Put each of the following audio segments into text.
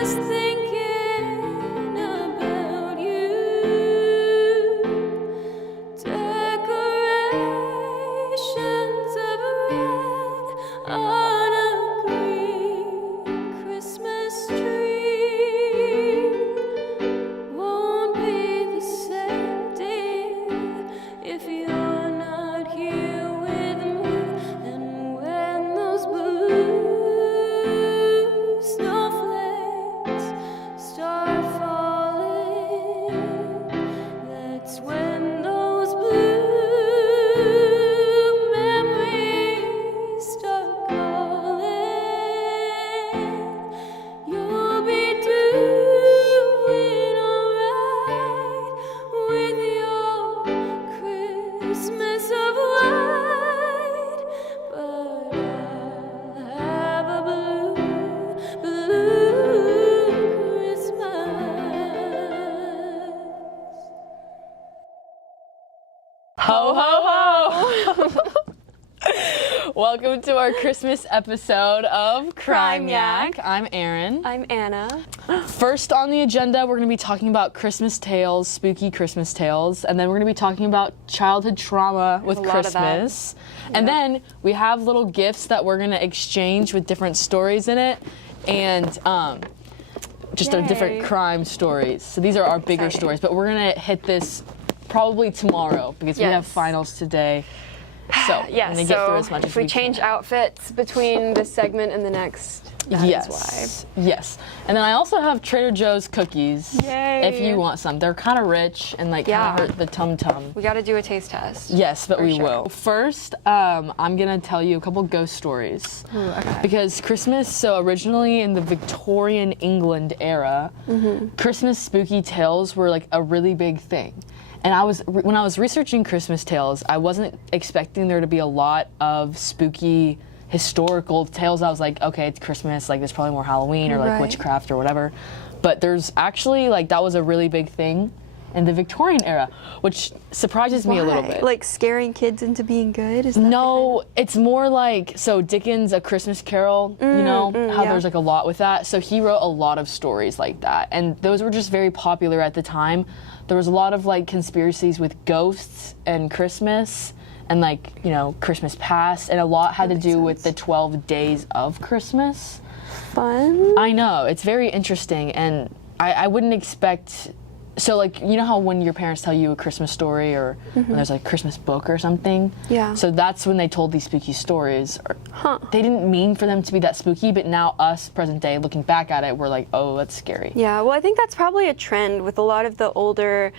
just thinking about you. Decorations of red on a green Christmas tree won't be the same, dear, if you're not here with me. And when those blue snowflakes start falling, that's when those blue memories start calling. You'll be doing alright with your Christmas of light, but I'll have a blue, blue Christmas. Ho, ho, ho! Welcome to our Christmas episode of Crime Yak. I'm Erin. I'm Anna. First on the agenda, we're going to be talking about Christmas tales, spooky Christmas tales, and then we're going to be talking about childhood trauma with a lot of that. Christmas. And then we have little gifts that we're going to exchange with different stories in it, and just Yay. different crime stories. So these are our bigger Exciting. stories, but we're going to hit this probably tomorrow because we have Yes. finals today. So Yeah, I'm gonna get through as much if as we we change can. outfits between this segment and the next, that is Yes. Yes. And then I also have Trader Joe's cookies. Yay. If you want some. They're kind of rich and like Yeah. kind of hurt the tum-tum. why. We got to do a taste test. Yes, but For we sure. will. First, I'm gonna tell you a couple ghost stories. Ooh, okay. Because Christmas, so originally in the Victorian England era, Christmas spooky tales were like a really big thing. And when I was researching Christmas tales, I wasn't expecting there to be a lot of spooky historical tales. I was like, okay, it's Christmas, like there's probably more Halloween or like Right. witchcraft or whatever. But there's actually like that was a really big thing in the Victorian era, which surprises me a little Why? bit. Like scaring kids into being good? Is that No, it's more like, so Dickens' A Christmas Carol, you know, how yeah. there's like a lot with that. So he wrote a lot of stories like that. And those were just very popular at the time. There was a lot of like conspiracies with ghosts and Christmas and like, you know, Christmas past. And a lot had to makes do with the sense. 12 days of Christmas. fun? I know, it's very interesting. And I wouldn't expect, so like, you know how when your parents tell you a Christmas story or when there's like a Christmas book or something? Yeah. So that's when they told these spooky stories. Huh. They didn't mean for them to be that spooky, but now us, present day, looking back at it, we're like, oh, that's scary. Yeah, well, I think that's probably a trend with a lot of the older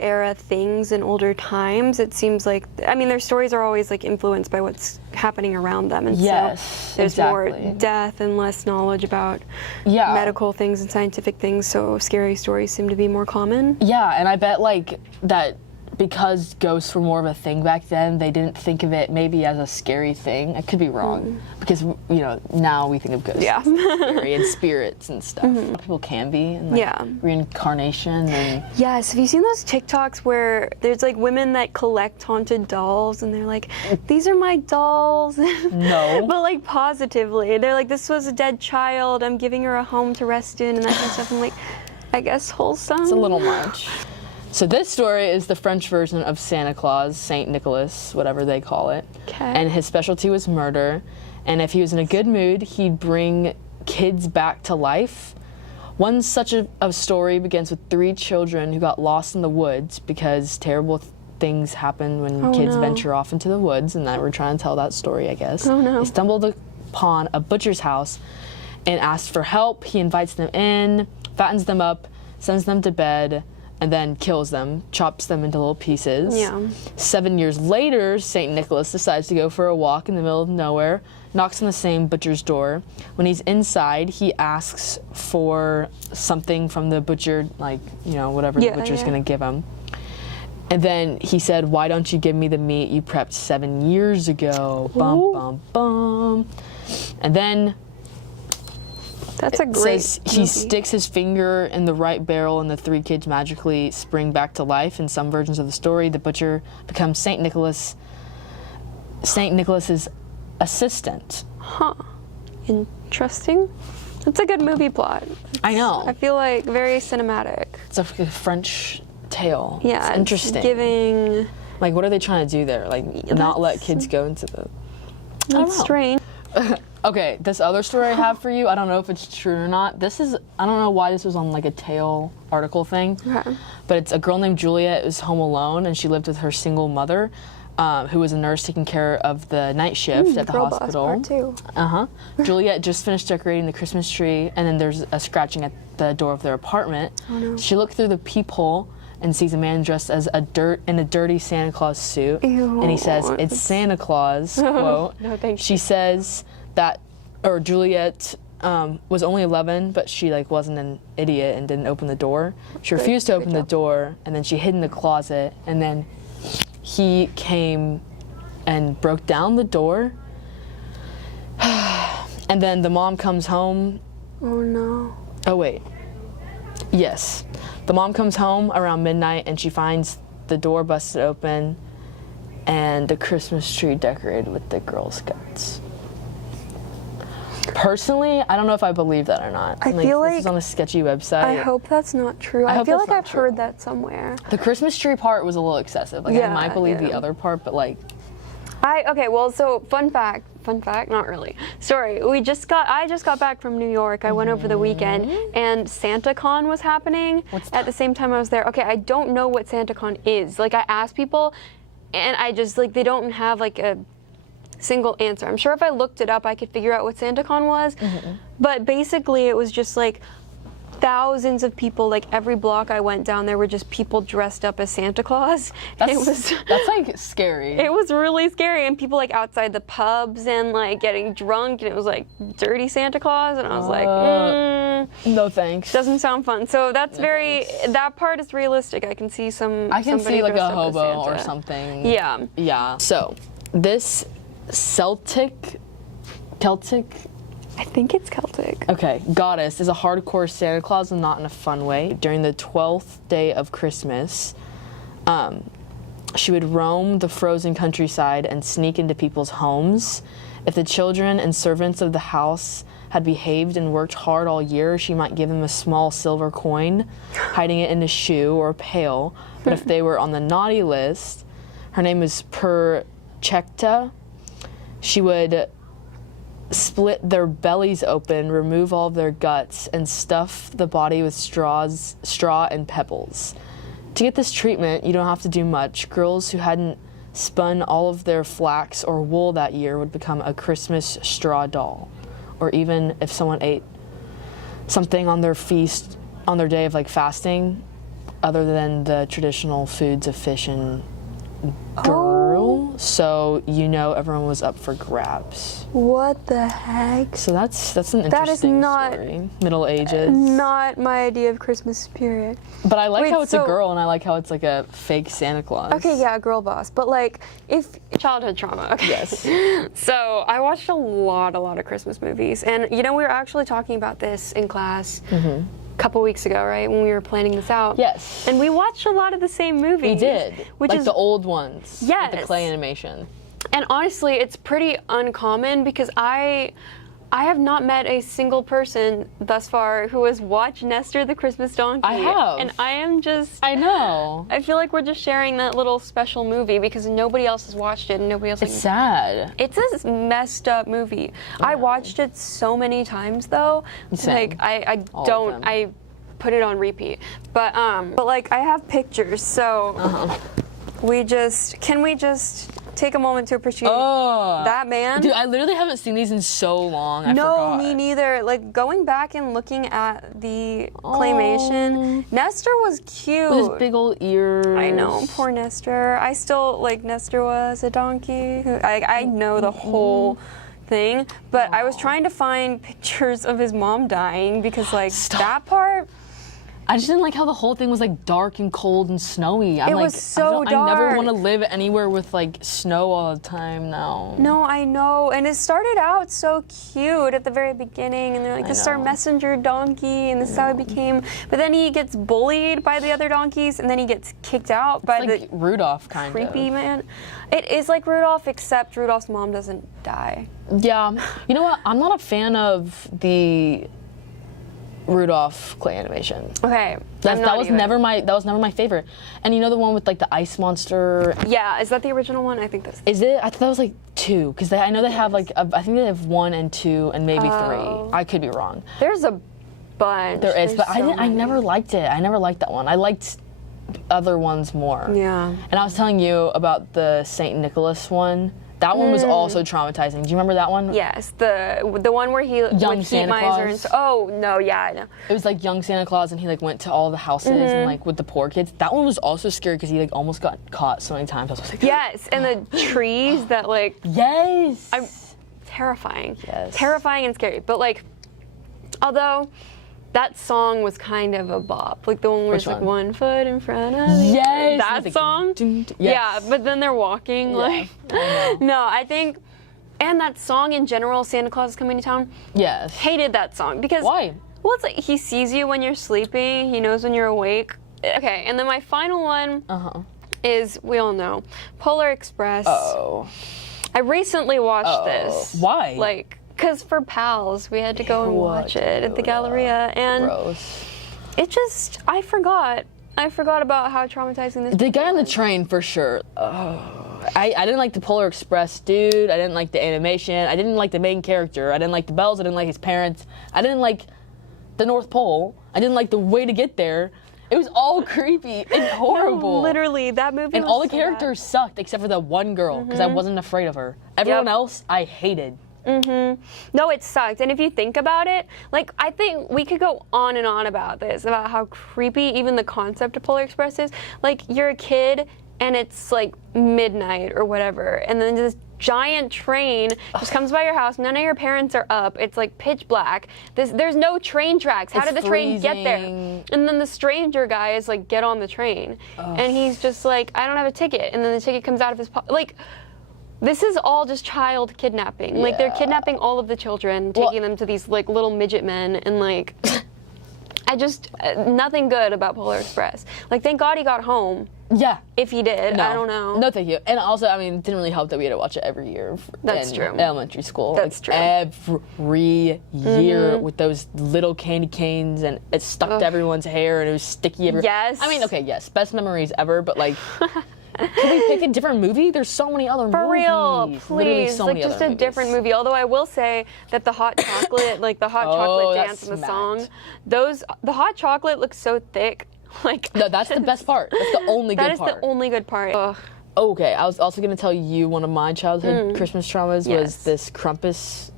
era things and older times. It seems like, I mean, their stories are always like influenced by what's happening around them, and Yes, so there's exactly. more death and less knowledge about Yeah. medical things and scientific things, so scary stories seem to be more common. Yeah, and I bet like that because ghosts were more of a thing back then, they didn't think of it maybe as a scary thing. I could be wrong because, you know, now we think of ghosts Yeah. as scary and spirits and stuff. People can be, and like Yeah. reincarnation and Yes, have you seen those TikToks where there's like women that collect haunted dolls and they're like, these are my dolls? no. But like positively. They're like, this was a dead child, I'm giving her a home to rest in, and that kind of stuff. I'm like, I guess wholesome. It's a little much. So this story is the French version of Santa Claus, Saint Nicholas, whatever they call it. Okay. And his specialty was murder. And if he was in a good mood, he'd bring kids back to life. One such a story begins with 3 children who got lost in the woods because terrible things happen when kids no. venture off into the woods, and that we're trying to tell that story, I guess. Oh, no. They stumbled upon a butcher's house and asked for help. He invites them in, fattens them up, sends them to bed, and then kills them, chops them into little pieces. Yeah. 7 years later, St. Nicholas decides to go for a walk in the middle of nowhere, knocks on the same butcher's door. When he's inside, he asks for something from the butcher, like, you know, whatever the butcher's gonna give him. And then he said, "Why don't you give me the meat you prepped 7 years ago?" Bum, Ooh. bum, bum. And then That's a it great says movie. he sticks his finger in the right barrel and the 3 kids magically spring back to life. In some versions of the story, the butcher becomes Saint Nicholas's assistant. Huh. Interesting. It's a good movie plot. I know. I feel like very cinematic. It's a French tale. Yeah, it's interesting. Giving. Like, what are they trying to do there? Like, not let kids go into the. That's strange. Okay, this other story I have for you, I don't know if it's true or not. I don't know why this was on like a tale article thing, Okay. but it's a girl named Juliet who was home alone, and she lived with her single mother, who was a nurse taking care of the night shift at the Girl hospital. Boss Part 2. Juliet just finished decorating the Christmas tree, and then there's a scratching at the door of their apartment. Oh, no. She looked through the peephole and sees a man dressed as in a dirty Santa Claus suit. Ew. And he says, "It's Santa Claus," quote. No, thank you. She says that, or Juliet was only 11, but she like wasn't an idiot and didn't open the door. She refused to open the door, and then she hid in the closet, and then he came and broke down the door. And then the mom comes home. Oh no. Oh wait. Yes. The mom comes home around midnight and she finds the door busted open and the Christmas tree decorated with the Girl Scouts. Personally, I don't know if I believe that or not. I feel this like is on a sketchy website. I hope that's not true. I hope feel that's like not I've true. heard that somewhere. The Christmas tree part was a little excessive. Like, I Yeah, might believe the yeah. other part, but like, Okay, well, so fun fact, not really. Sorry, I just got back from New York. I went over the weekend, and SantaCon was happening at the same time I was there. Okay, I don't know what SantaCon is. Like, I asked people, and I just, like, they don't have, like, a single answer. I'm sure if I looked it up, I could figure out what SantaCon was, but basically it was just, like, thousands of people, like every block I went down, there were just people dressed up as Santa Claus. that's like scary. It was really scary, and people like outside the pubs and like getting drunk, and it was like dirty Santa Claus, and I was like, no thanks. doesn't sound fun. So that's that part is realistic. I can see I can somebody see like dressed a up as hobo or Santa. something. Yeah. Yeah. So this Celtic, I think it's Celtic. okay, goddess is a hardcore Santa Claus and not in a fun way. During the 12th day of Christmas, she would roam the frozen countryside and sneak into people's homes. If the children and servants of the house had behaved and worked hard all year, she might give them a small silver coin, hiding it in a shoe or a pail. But if they were on the naughty list, her name is Perchecta, she would split their bellies open, remove all of their guts, and stuff the body with straw and pebbles. To get this treatment, you don't have to do much. Girls who hadn't spun all of their flax or wool that year would become a Christmas straw doll. Or even if someone ate something on their feast, on their day of like fasting, other than the traditional foods of fish and so everyone was up for grabs. What the heck? So that's an interesting story. Middle Ages. Not my idea of Christmas spirit. But I like Wait, how it's a so- girl, and I like how it's like a fake Santa Claus. Okay, yeah, girl boss. But like, if childhood trauma. Okay. Yes. So I watched a lot of Christmas movies, and we were actually talking about this in class a couple weeks ago, right, when we were planning this out. Yes. And we watched a lot of the same movies. We did. Which like is the old ones. Yes. With the clay animation. And honestly, it's pretty uncommon because I have not met a single person thus far who has watched Nestor the Christmas Donkey. I have. And I am just... I know. I feel like we're just sharing that little special movie because nobody else has watched it and nobody else... It's sad. It's a messed up movie. I watched it so many times though. Same. Like I All don't... of them. I put it on repeat. But like I have pictures, so... Can we just take a moment to appreciate that man? Dude, I literally haven't seen these in so long. I No, forgot. me neither. Like going back and looking at the claymation, Nestor was cute. With his big old ears. I know, poor Nestor. I still like Nestor was a donkey. I know the whole thing, but I was trying to find pictures of his mom dying because like that part. I just didn't like how the whole thing was like dark and cold and snowy. It was so I never dark. want to live anywhere with like snow all the time now. No, I know. And it started out so cute at the very beginning, and they're like, this is our messenger donkey, and this is how he became. But then he gets bullied by the other donkeys, and then he gets kicked out by Like the Rudolph kind creepy of. man. It is like Rudolph, except Rudolph's mom doesn't die. Yeah. You know what? I'm not a fan of the Rudolph clay animation. Okay. That was never my favorite. And you know the one with like the ice monster? Yeah, is that the original one? I think that's. Is it? I thought that was like 2, because I know they have like I think they have 1 and 2 and maybe 3. I could be wrong. There's a bunch. There is, but so I never liked it. I never liked that one. I liked other ones more. Yeah. And I was telling you about the Saint Nicholas one. That one was also traumatizing. Do you remember that one? Yes, the one where he Young would Santa heat miser Claus. and oh no, yeah, I know. It was like young Santa Claus, and he like went to all the houses and like with the poor kids. That one was also scary because he like almost got caught so many times. I was like, Yes, and the trees that like yes, terrifying. Yes. Terrifying and scary. But like, although that song was kind of a bop, like the one where it's like 1 foot in front of you. Yes, That song. Yes. Yeah, but then they're walking like. I know. No, I think. And that song in general, Santa Claus is Coming to Town. Yes. Hated that song because. Why? Well, it's like he sees you when you're sleeping. He knows when you're awake. Okay, and then my final one is, we all know, Polar Express. Oh. I recently watched this. Why? Like, because for pals, we had to go and watch it at the Galleria. And Gross. it just, I forgot about how traumatizing this The guy on the was. train for sure. I didn't like the Polar Express dude. I didn't like the animation. I didn't like the main character. I didn't like the bells. I didn't like his parents. I didn't like the North Pole. I didn't like the way to get there. It was all creepy and horrible. Literally, that movie And was all the so characters sucked except for the one girl because I wasn't afraid of her. Everyone else I hated. No, it sucked. And if you think about it, like, I think we could go on and on about this, about how creepy even the concept of Polar Express is. Like, you're a kid and it's like midnight or whatever, and then this giant train just comes by your house. None of your parents are up. It's like pitch black. There's no train tracks. How did the train get there? And then the stranger guy is like, get on the train. And he's just like, I don't have a ticket. And then the ticket comes out of his pocket. Like, this is all just child kidnapping. Like, they're kidnapping all of the children, taking them to these like little midget men, and like, I just, nothing good about Polar Express. Like, thank God he got home. Yeah. If he did, No. I don't know. No, thank you. And also, I mean, it didn't really help that we had to watch it every year. That's in true. Elementary school. That's true. Every year with those little candy canes, and it stuck to everyone's hair, and it was sticky everywhere. Yes. I mean, okay, yes, best memories ever, but like, can we pick a different movie? There's so many other movies. For real, Literally please. so Like, many just other a movies. different movie. Although I will say that the hot chocolate, like the hot chocolate that dance and the smacked. song, the hot chocolate looks so thick. Like, No, that's the best part. That's the only that good is part. the only good part. Ugh. Okay, I was also going to tell you one of my childhood Christmas traumas was Yes. this Krampus.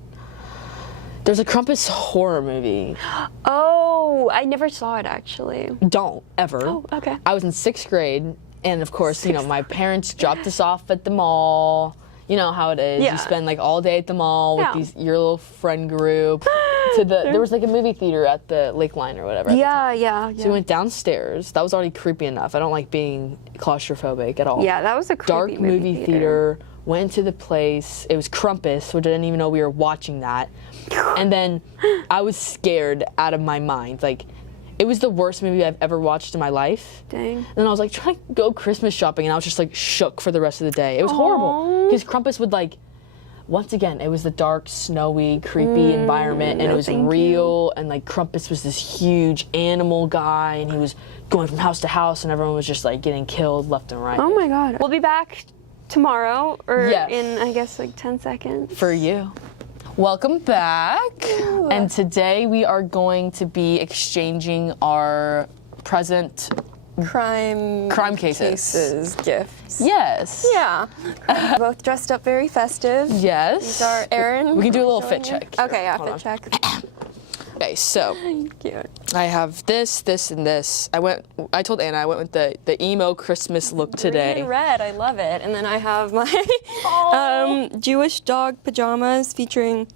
There's a Krampus horror movie. Oh, I never saw it actually. Don't ever. Oh, okay. I was in 6th grade, and of course, you know, my parents dropped us off at the mall. You know how it is. Yeah. You spend like all day at the mall with Yeah. your little friend group. There was like a movie theater at the Lakeline or whatever. Yeah. So we went downstairs. That was already creepy enough. I don't like being claustrophobic at all. Yeah, that was a creepy Dark movie theater. Went to the place. It was Krampus, which I didn't even know we were watching that. And then I was scared out of my mind. Like, it was the worst movie I've ever watched in my life. Dang. And then I was like trying to go Christmas shopping, and I was just like shook for the rest of the day. It was horrible because Krampus would like. Once again, it was the dark, snowy, creepy environment, and no, it was thank real. And like Krampus was this huge animal guy, and he was going from house to house, and everyone was just like getting killed left and right. Oh my God. We'll be back tomorrow, or Yes. in I guess like 10 seconds. For you. Welcome back. And today we are going to be exchanging our present Crime cases. gifts. Yes. Yeah. Both dressed up very festive. Yes. These are Erin. We can do a little showing fit you. check. Here. Okay, yeah, Hold fit on. check. Okay, so Cute. I have this, and this. I told Anna I went with the emo Christmas look today. Green and red, I love it. And then I have my Jewish dog pajamas featuring,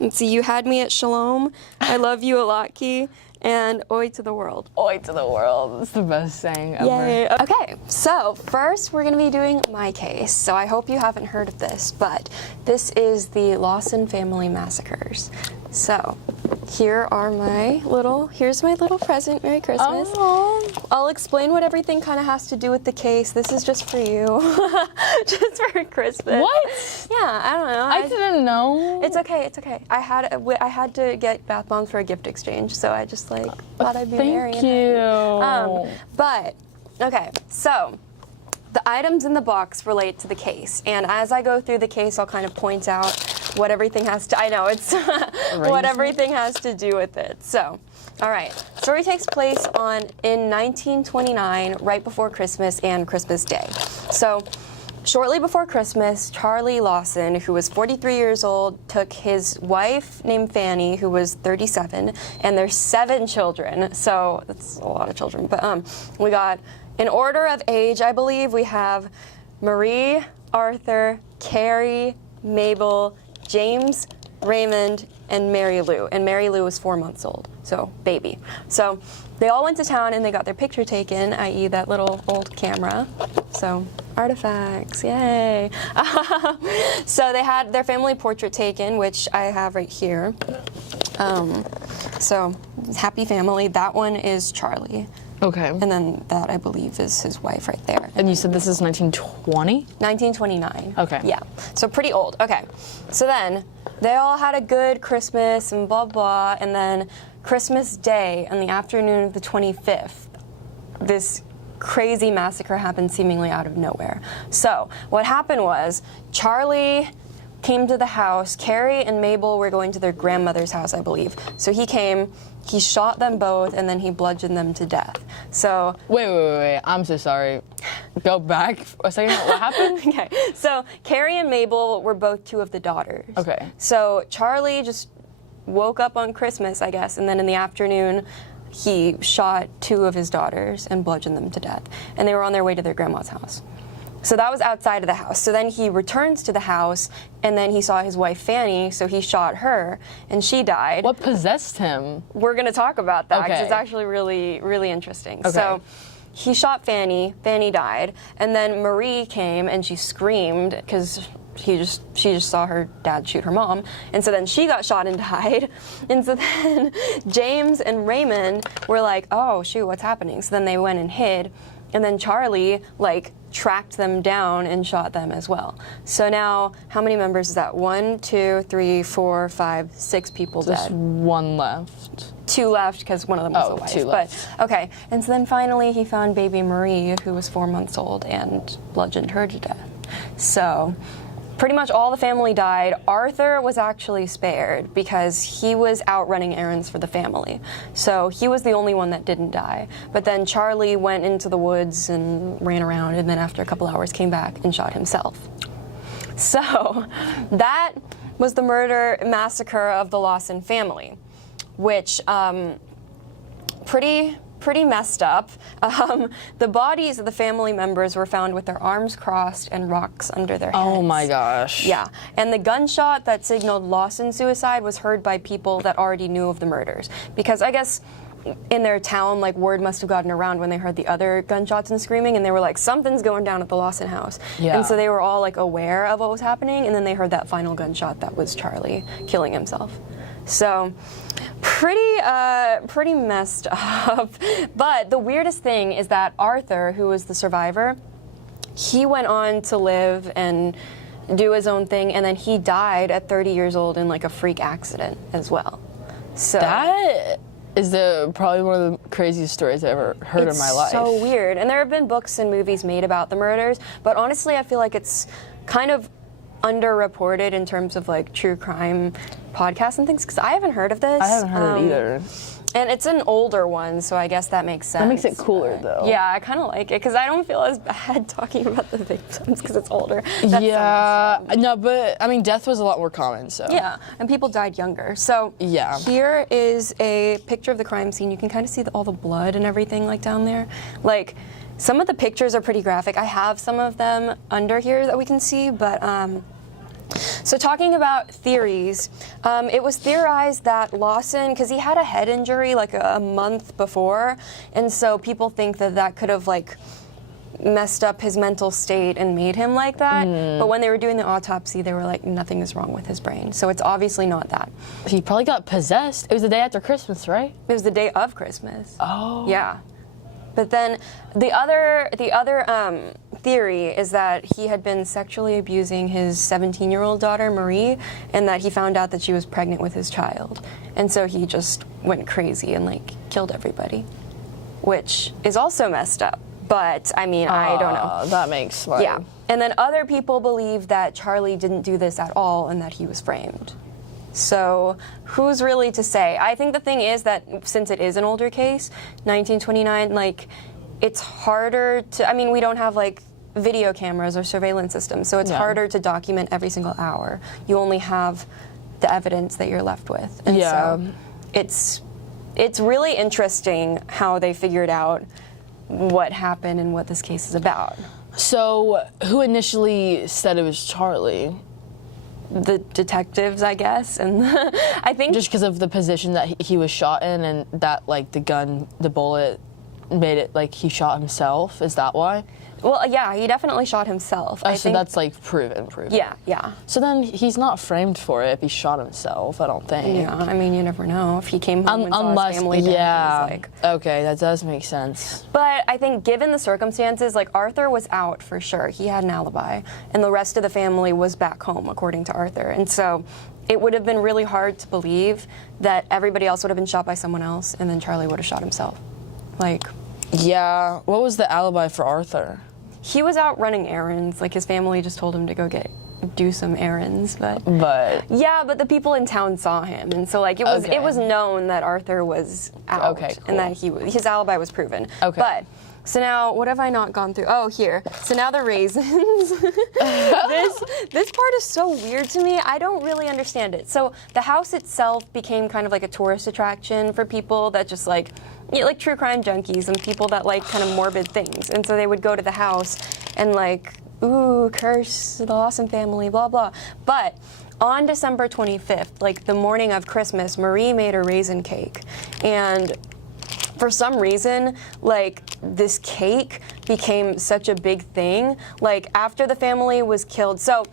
let's see, You Had Me at Shalom, I Love You a Lot Key, and Oi to the World. Oi to the world. It's the best saying ever. Yay. Okay, so first we're going to be doing my case. So I hope you haven't heard of this, but this is the Lawson family massacres. So here's my little present. Merry Christmas. Oh. I'll explain what everything kind of has to do with the case. This is just for you. Just for Christmas. What? Yeah, I don't know. I didn't know. It's okay. I had to get bath bombs for a gift exchange, so I just just like thought I'd be Mary. Thank you. But okay, so the items in the box relate to the case, and as I go through the case, I'll kind of point out what everything has to. I know it's what everything has to do with it. So. All right, story takes place in 1929, right before Christmas and Christmas Day. So, shortly before Christmas, Charlie Lawson, who was 43 years old, took his wife named Fanny, who was 37, and their 7 children. So that's a lot of children. But we got, in order of age, I believe, we have Marie, Arthur, Carrie, Mabel, James, Raymond, and Mary Lou. And Mary Lou was 4 months old, so baby. So they all went to town and they got their picture taken, i.e. that little old camera. So artifacts, yay. So they had their family portrait taken, which I have right here. So happy family. That one is Charlie. Okay. And then that, I believe, is his wife right there. And you said this is 1920? 1929. Okay. Yeah. So pretty old. Okay. So then they all had a good Christmas and blah, blah. And then Christmas Day, on the afternoon of the 25th, this crazy massacre happened seemingly out of nowhere. So what happened was Charlie came to the house. Carrie and Mabel were going to their grandmother's house, I believe. So he came, he shot them both, and then he bludgeoned them to death. So Wait. I'm so sorry. Go back a second. What happened? okay. So Carrie and Mabel were both 2 of the daughters. Okay. So Charlie just woke up on Christmas, I guess, and then in the afternoon he shot 2 of his daughters and bludgeoned them to death. And they were on their way to their grandma's house. So that was outside of the house. So then he returns to the house, and then he saw his wife Fanny, so he shot her, and she died. What possessed him? We're going to talk about that, because Okay. it's actually really, really interesting. Okay. So he shot Fanny died, and then Marie came, and she screamed, because she just saw her dad shoot her mom, and so then she got shot and died. And so then James and Raymond were like, oh, shoot, what's happening? So then they went and hid, and then Charlie, tracked them down and shot them as well. So now, how many members is that? 1, 2, 3, 4, 5, 6 people Just dead. 1 left. 2 left, because one of them was Oh, a wife. 2 left. But okay, and so then finally he found baby Marie, who was 4 months old, and bludgeoned her to death. So pretty much all the family died. Arthur was actually spared because he was out running errands for the family. So he was the only one that didn't die. But then Charlie went into the woods and ran around, and then after a couple hours came back and shot himself. So that was the murder massacre of the Lawson family, which pretty messed up. The bodies of the family members were found with their arms crossed and rocks under their heads. Oh my gosh. Yeah, and the gunshot that signaled Lawson's suicide was heard by people that already knew of the murders. Because I guess in their town, word must have gotten around when they heard the other gunshots and screaming, and they were like, something's going down at the Lawson house. Yeah. And so they were all aware of what was happening, and then they heard that final gunshot that was Charlie killing himself. So pretty messed up. But the weirdest thing is that Arthur, who was the survivor, he went on to live and do his own thing, and then he died at 30 years old in a freak accident as well. So That is probably one of the craziest stories I've ever heard in my life. It's so weird. And there have been books and movies made about the murders, but honestly I feel like it's kind of underreported in terms of true crime podcasts and things, because I haven't heard of this. I haven't heard it either. And it's an older one, so I guess that makes sense. That makes it cooler, though. Yeah, I kind of like it, because I don't feel as bad talking about the victims, because it's older. That's Yeah, no, but I mean, death was a lot more common, so. yeah, and people died younger. So Yeah. here is a picture of the crime scene. You can kind of see all the blood and everything down there. Some of the pictures are pretty graphic. I have some of them under here that we can see, but so talking about theories, it was theorized that Lawson, because he had a head injury a month before, and so people think that could have messed up his mental state and made him like that. But when they were doing the autopsy, they were like, nothing is wrong with his brain. So it's obviously not that. He probably got possessed. It was the day after Christmas, right? It was the day of Christmas. Oh. Yeah. But then the other theory is that he had been sexually abusing his 17-year-old daughter, Marie, and that he found out that she was pregnant with his child. And so he just went crazy and killed everybody, which is also messed up. But, I mean, I don't know. That makes like... Yeah. And then other people believe that Charlie didn't do this at all and that he was framed. So who's really to say? I think the thing is that since it is an older case, 1929, like, it's harder to, I mean, we don't have, like, video cameras or surveillance systems, so it's harder to document every single hour. You only have the evidence that you're left with. And so it's really interesting how they figured out what happened and what this case is about. So, who initially said it was Charlie? The detectives, I guess, and I think... Just because of the position that he was shot in and that, like, the bullet made it, like, he shot himself? Is that why? Well, yeah, he definitely shot himself. Oh, so that's, like, proven. Yeah, yeah. So then he's not framed for it if he shot himself, I don't think. Yeah, I mean, you never know. If he came home and saw his family dead, yeah. he was like... Okay, that does make sense. But I think given the circumstances, like, Arthur was out for sure. He had an alibi. And the rest of the family was back home, according to Arthur. And so it would have been really hard to believe that everybody else would have been shot by someone else and then Charlie would have shot himself. Like... Yeah. What was the alibi for Arthur? He was out running errands. Like, his family just told him to go do some errands, but yeah, but the people in town saw him, and so like it was known that Arthur was out, and that his alibi was proven. Okay. But so now, what have I not gone through? Oh, here. So now the raisins. This part is so weird to me. I don't really understand it. So the house itself became kind of like a tourist attraction for people that just like true crime junkies and people that like kind of morbid things. And so they would go to the house and like, ooh, curse the Lawson family, blah, blah. But on December 25th, like the morning of Christmas, Marie made a raisin cake. And for some reason, like, this cake became such a big thing, like, after the family was killed. So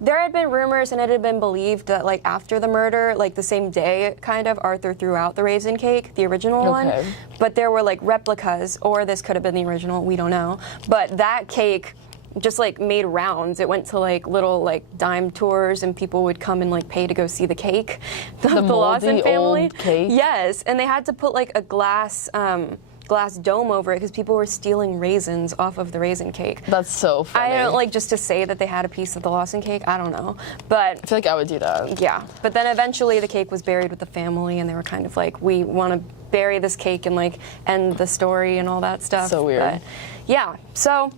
there had been rumors and it had been believed that, like, after the murder, like, the same day, kind of, Arthur threw out the raisin cake, the original one. But there were, like, replicas, or this could have been the original, we don't know. But that cake just like made rounds. It went to like little like dime tours and people would come and like pay to go see the cake. The Lawson family. Old cake? Yes, and they had to put like a glass dome over it because people were stealing raisins off of the raisin cake. That's so funny. I don't like just to say that they had a piece of the Lawson cake. I don't know, but I feel like I would do that. Yeah, but then eventually the cake was buried with the family, and they were kind of like, we want to bury this cake and like end the story and all that stuff. So weird. But, yeah. So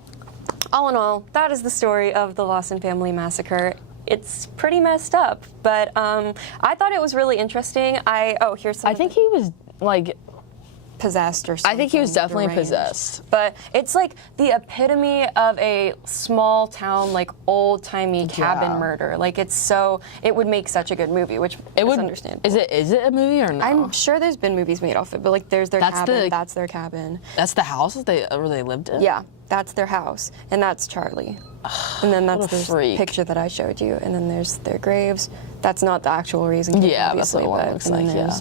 all in all, that is the story of the Lawson family massacre. It's pretty messed up, but I thought it was really interesting. Here's some. I think he was like possessed or something. I think he was definitely deranged. possessed. But it's like the epitome of a small town, like old-timey cabin murder. Like it would make such a good movie, which is understandable. Is it a movie or no? I'm sure there's been movies made off it, but like there's their cabin, that's their cabin. That's the house where they lived in? Yeah, that's their house, and that's Charlie. And then that's the picture that I showed you, and then there's their graves. That's not the actual reason. Yeah, that's what it looks like, yeah.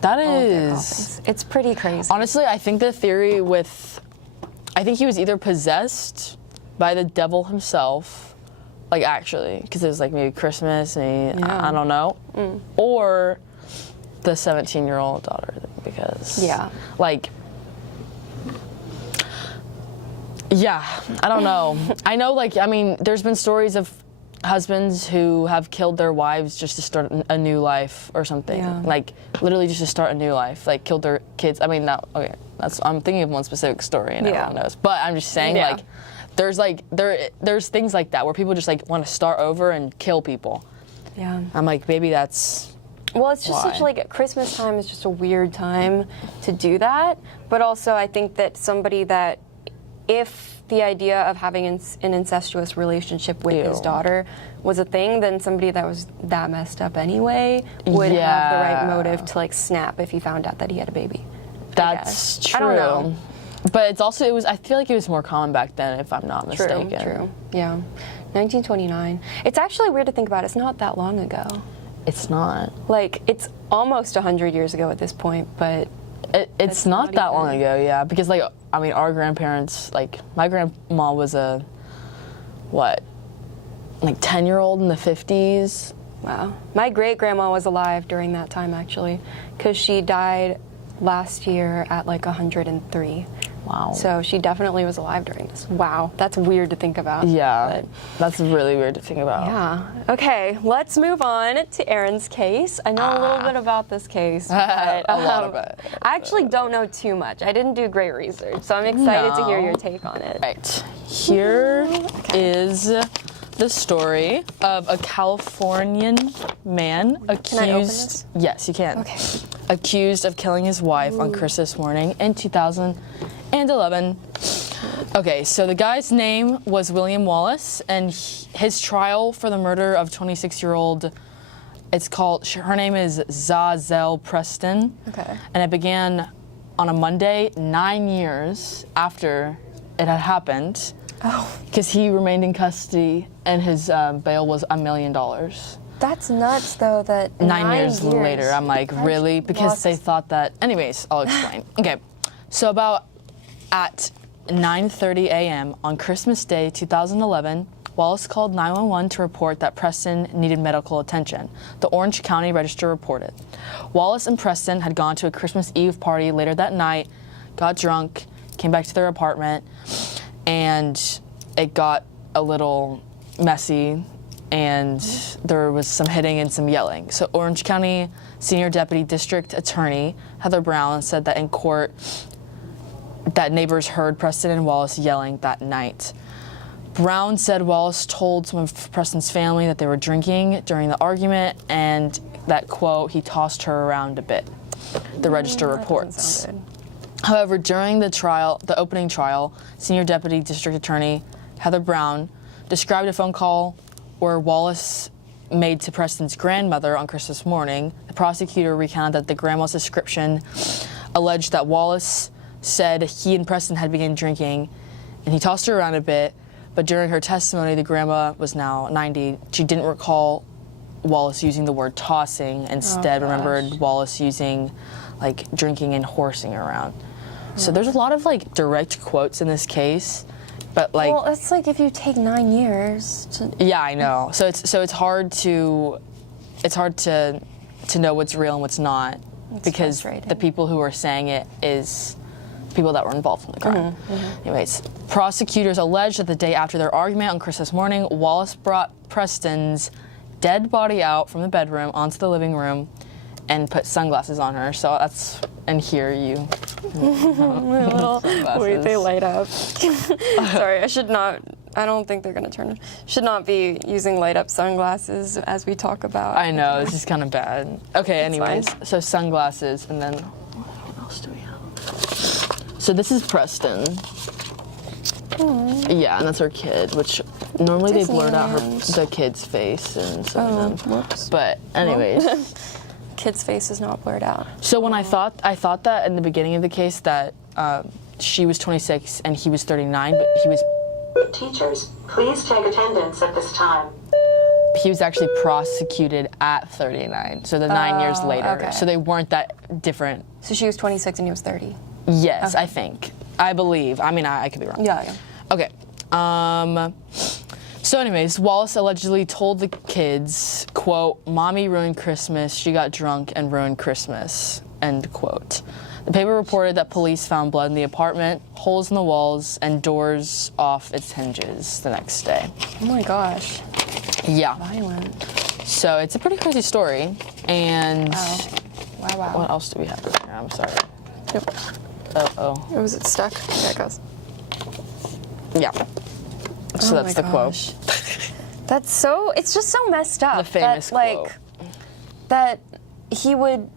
That is... It's pretty crazy. Honestly, I think the theory I think he was either possessed by the devil himself, like actually, because it was like maybe Christmas, and I don't know, or the 17-year-old daughter, because, like, I don't know. I know, like, I mean, there's been stories of husbands who have killed their wives just to start a new life or something, like literally just to start a new life, like killed their kids. I mean, I'm thinking of one specific story and everyone knows, but I'm just saying like there's things like that where people just like want to start over and kill people. I'm like, maybe that's it's just such like Christmas time is just a weird time to do that, but also I think that somebody that, if the idea of having an incestuous relationship with his daughter was a thing, then somebody that was that messed up anyway would have the right motive to like snap if he found out that he had a baby. That's true. I don't know. But it's also, I feel like it was more common back then, if I'm not mistaken. True. Yeah. 1929. It's actually weird to think about. It's not that long ago. It's not. Like, it's almost 100 years ago at this point, but it's not that long ago, yeah. Because, like, I mean, our grandparents, like, my grandma was a, 10-year-old in the 50s. Wow. My great-grandma was alive during that time, actually, because she died last year at like 103. Wow. So she definitely was alive during this. Wow, that's weird to think about. Yeah, but that's really weird to think about. yeah. Okay, let's move on to Erin's case. I know a little bit about this case, but A lot of it. I actually don't know too much. I didn't do great research, so I'm excited to hear your take on it. Right. Here is the story of a Californian man accused. Can I open this? Yes, you can. Okay. Accused of killing his wife on Christmas morning in 2011. Okay, so the guy's name was William Wallace, and his trial for the murder of 26-year-old, her name is Zazel Preston. Okay. And it began on a Monday, 9 years after it had happened. Oh. Because he remained in custody, and his bail was $1 million. That's nuts, though, that 9 years later, I'm like, really? Because they thought that... Anyways, I'll explain. Okay, so about at 9:30 a.m. on Christmas Day, 2011, Wallace called 911 to report that Preston needed medical attention. The Orange County Register reported. Wallace and Preston had gone to a Christmas Eve party later that night, got drunk, came back to their apartment, and it got a little messy, and there was some hitting and some yelling. So Orange County Senior Deputy District Attorney Heather Brown said that in court that neighbors heard Preston and Wallace yelling that night. Brown said Wallace told some of Preston's family that they were drinking during the argument, and that, quote, he tossed her around a bit. The Register reports. However, during the opening trial, Senior Deputy District Attorney Heather Brown described a phone call where Wallace made to Preston's grandmother on Christmas morning. The prosecutor recounted that the grandma's description alleged that Wallace said he and Preston had begun drinking, and he tossed her around a bit, but during her testimony, the grandma was now 90. She didn't recall Wallace using the word tossing, instead remembered Wallace using like drinking and horsing around. So there's a lot of like direct quotes in this case, but like, well, it's like if you take 9 years to... Yeah, I know. So it's hard to know what's real and what's not, because the people who are saying it is people that were involved in the crime. Anyways, prosecutors allege that the day after their argument on Christmas morning, Wallace brought Preston's dead body out from the bedroom onto the living room and put sunglasses on her. So that's, and here you. Wait, they light up. Sorry, I don't think they're gonna turn. Should not be using light up sunglasses as we talk about. I know, this is kind of bad. Okay, anyways, so sunglasses, and then what else do we have? So this is Preston. Aww. Yeah, and that's her kid, which normally they blurred out the kid's face and some of them. Whoops. But anyways. Kid's face is not blurred out. So when I thought that in the beginning of the case that she was 26 and he was 39, but he was... Teachers, please take attendance at this time. He was actually prosecuted at 39, so the 9 years later. Okay. So they weren't that different. So she was 26 and he was 30? Yes, okay. I think. I believe. I mean, I could be wrong. Yeah. Okay. So anyways, Wallace allegedly told the kids, quote, "Mommy ruined Christmas. She got drunk and ruined Christmas," end quote. The paper reported that police found blood in the apartment, holes in the walls, and doors off its hinges the next day. Oh my gosh. Yeah. Violent. So it's a pretty crazy story. And Wow. What else do we have in here? I'm sorry. Yep. Oh. Was it stuck? Yeah, it goes. Yeah. So that's the quote. That's so, it's just so messed up. The famous quote. That he would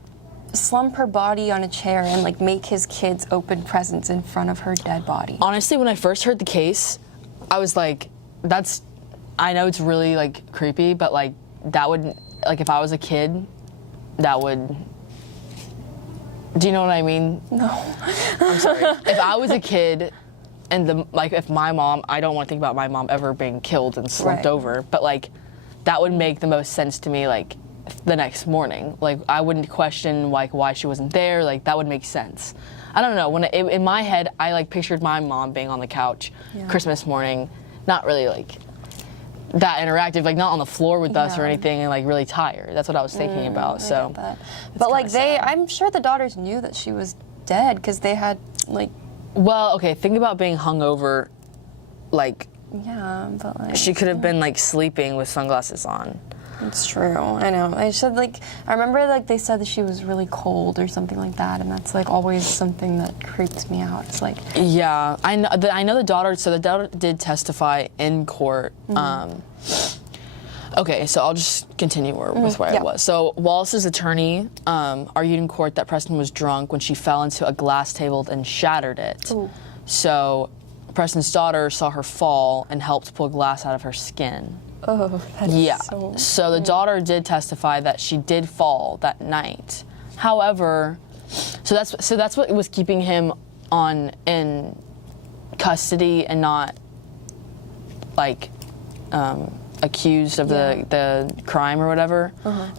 slump her body on a chair and like make his kids open presents in front of her dead body. Honestly, when I first heard the case, I was like, I know it's really like creepy, but like that would, like if I was a kid, that would, do you know what I mean? No. I'm sorry. If I was a kid and if my mom, I don't want to think about my mom ever being killed and slumped over, but like that would make the most sense to me like the next morning. Like I wouldn't question like why she wasn't there, like that would make sense. I don't know, when in my head I like pictured my mom being on the couch Christmas morning, not really like that interactive, like not on the floor with us or Yeah. anything, and like really tired. That's what I was thinking about. I So, get that. But like kinda sad. I'm sure the daughters knew that she was dead because they had like, well, okay, think about being hungover, like yeah, but like she could have been like sleeping with sunglasses on. it's true. I know. I said like I remember like they said that she was really cold or something like that, and that's like always something that creeps me out. It's like Yeah, I know the daughter. So the daughter did testify in court. Okay, so I'll just continue with where I yeah. was. So Wallace's attorney argued in court that Preston was drunk when she fell into a glass table and shattered it. Ooh. So Preston's daughter saw her fall and helped pull glass out of her skin. oh, that's Yeah. so So the daughter did testify that she did fall that night. However, so that's what was keeping him in custody and not like accused of the crime or whatever,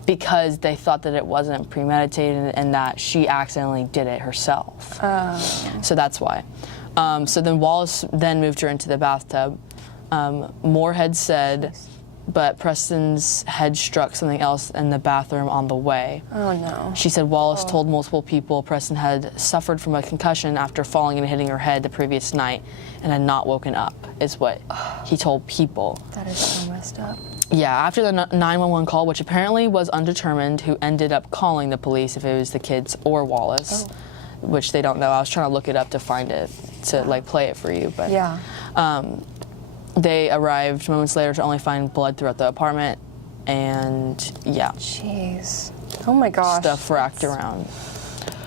because they thought that it wasn't premeditated and that she accidentally did it herself. So that's why. So then Wallace then moved her into the bathtub. Moorhead said, but Preston's head struck something else in the bathroom on the way. Oh no. She said Wallace told multiple people Preston had suffered from a concussion after falling and hitting her head the previous night and had not woken up, is what he told people. That is so messed up. Yeah, after the 911 call, which apparently was undetermined who ended up calling the police, if it was the kids or Wallace, which they don't know. I was trying to look it up to find it, to like play it for you, but Yeah. they arrived moments later to only find blood throughout the apartment, and yeah, Jeez. Oh my gosh. stuff racked around.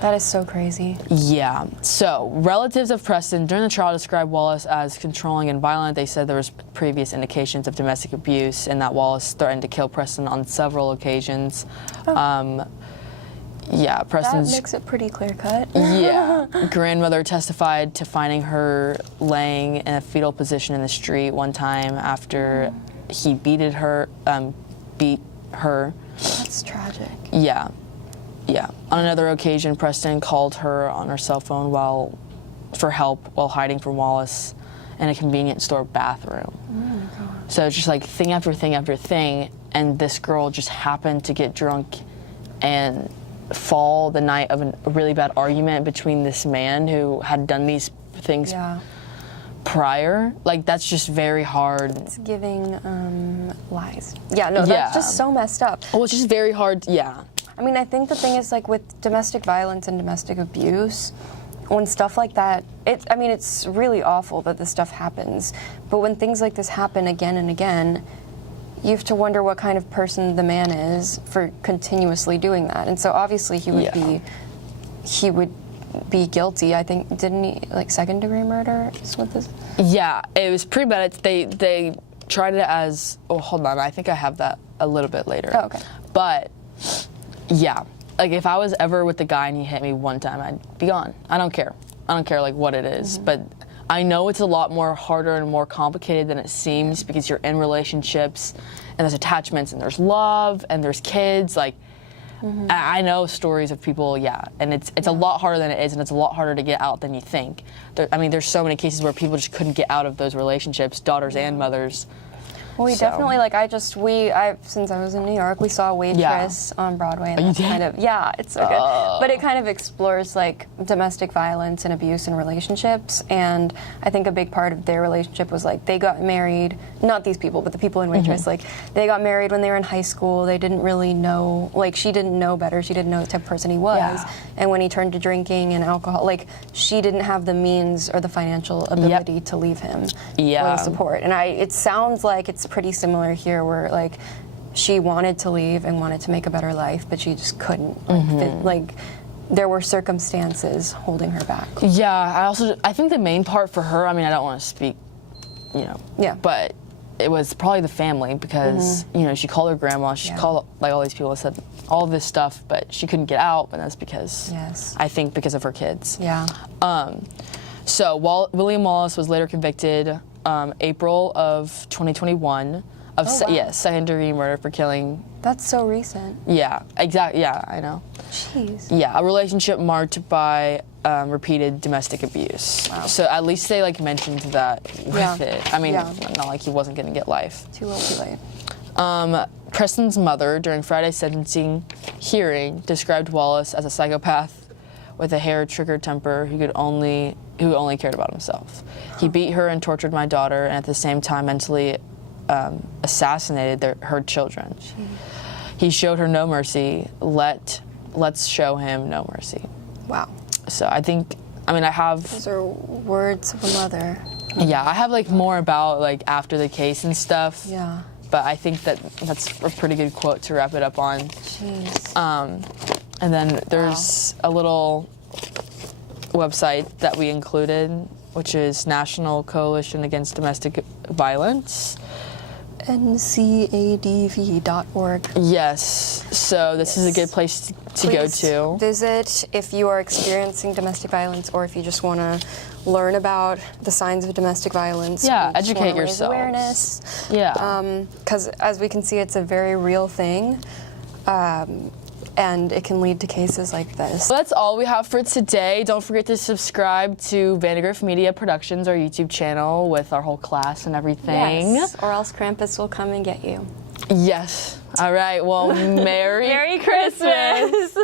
That is so crazy. Yeah. So, relatives of Preston during the trial described Wallace as controlling and violent. They said there was previous indications of domestic abuse and that Wallace threatened to kill Preston on several occasions. Yeah, That Preston's makes it pretty clear cut. grandmother testified to finding her laying in a fetal position in the street one time after he beat her. That's tragic. Yeah. Yeah. On another occasion, Preston called her on her cell phone for help while hiding from Wallace in a convenience store bathroom. Oh my god. So it's just like thing after thing after thing, and this girl just happened to get drunk and fall the night of a really bad argument between this man who had done these things Yeah. prior. Like, that's just very hard. It's giving lies. Yeah, no, Yeah. that's just so messed up. Well, it's just very hard. Yeah. I mean, I think the thing is, like, with domestic violence and domestic abuse, when stuff like that, it's really awful that this stuff happens. But when things like this happen again and again, you have to wonder what kind of person the man is for continuously doing that. And so obviously he would be guilty. I think, didn't he, like, second-degree murder is what this? Yeah, it was premeditated. They tried it as, oh, hold on, I think I have that a little bit later. Oh, okay. But, yeah, like, if I was ever with the guy and he hit me one time, I'd be gone. I don't care. I don't care, like, what it is. But I know it's a lot more harder and more complicated than it seems because you're in relationships and there's attachments and there's love and there's kids. Like, I know stories of people, and it's a lot harder than it is, and it's a lot harder to get out than you think. There's so many cases where people just couldn't get out of those relationships, daughters and mothers. Well, we definitely, like, since I was in New York, we saw Waitress on Broadway. And you that's did? kind of, yeah, it's so good. But it kind of explores, like, domestic violence and abuse in relationships. And I think a big part of their relationship was, like, they got married, not these people, but the people in Waitress, like, they got married when they were in high school. They didn't really know, like, she didn't know better. She didn't know the type of person he was. Yeah. And when he turned to drinking and alcohol, like, she didn't have the means or the financial ability to leave him or the support. And it sounds like it's pretty similar here, where, like, she wanted to leave and wanted to make a better life, but she just couldn't. Like, there were circumstances holding her back. Yeah, I think the main part for her, I mean, I don't want to speak, but it was probably the family because, she called her grandma, she called, like, all these people and said all this stuff, but she couldn't get out, and that's because, I think because of her kids. Yeah. So William Wallace was later convicted April of 2021 of second-degree murder for killing. That's so recent. Yeah, exactly. Yeah, I know. Jeez. Yeah, a relationship marked by repeated domestic abuse. Wow. So at least they like mentioned that with it. I mean, not like he wasn't going to get life. Too little, too late. Preston's mother, during Friday's sentencing hearing, described Wallace as a psychopath with a hair-triggered temper who only cared about himself. He beat her and tortured my daughter, and at the same time mentally assassinated her children. He showed her no mercy. Let's show him no mercy. Wow. So I have. Those are words of a mother. Yeah, I have like more about like after the case and stuff. Yeah. But I think that's a pretty good quote to wrap it up on. Jeez. And then there's a little website that we included, which is National Coalition Against Domestic Violence. ncadv.org. Yes. So this is a good place to go to. Visit if you are experiencing domestic violence or if you just want to learn about the signs of domestic violence. Yeah, you just educate wanna raise yourselves. awareness. Yeah. Because as we can see, it's a very real thing. And it can lead to cases like this. Well, that's all we have for today. Don't forget to subscribe to Vandegrift Media Productions, our YouTube channel, with our whole class and everything. Yes, or else Krampus will come and get you. Yes. All right. Well, Merry Merry Christmas.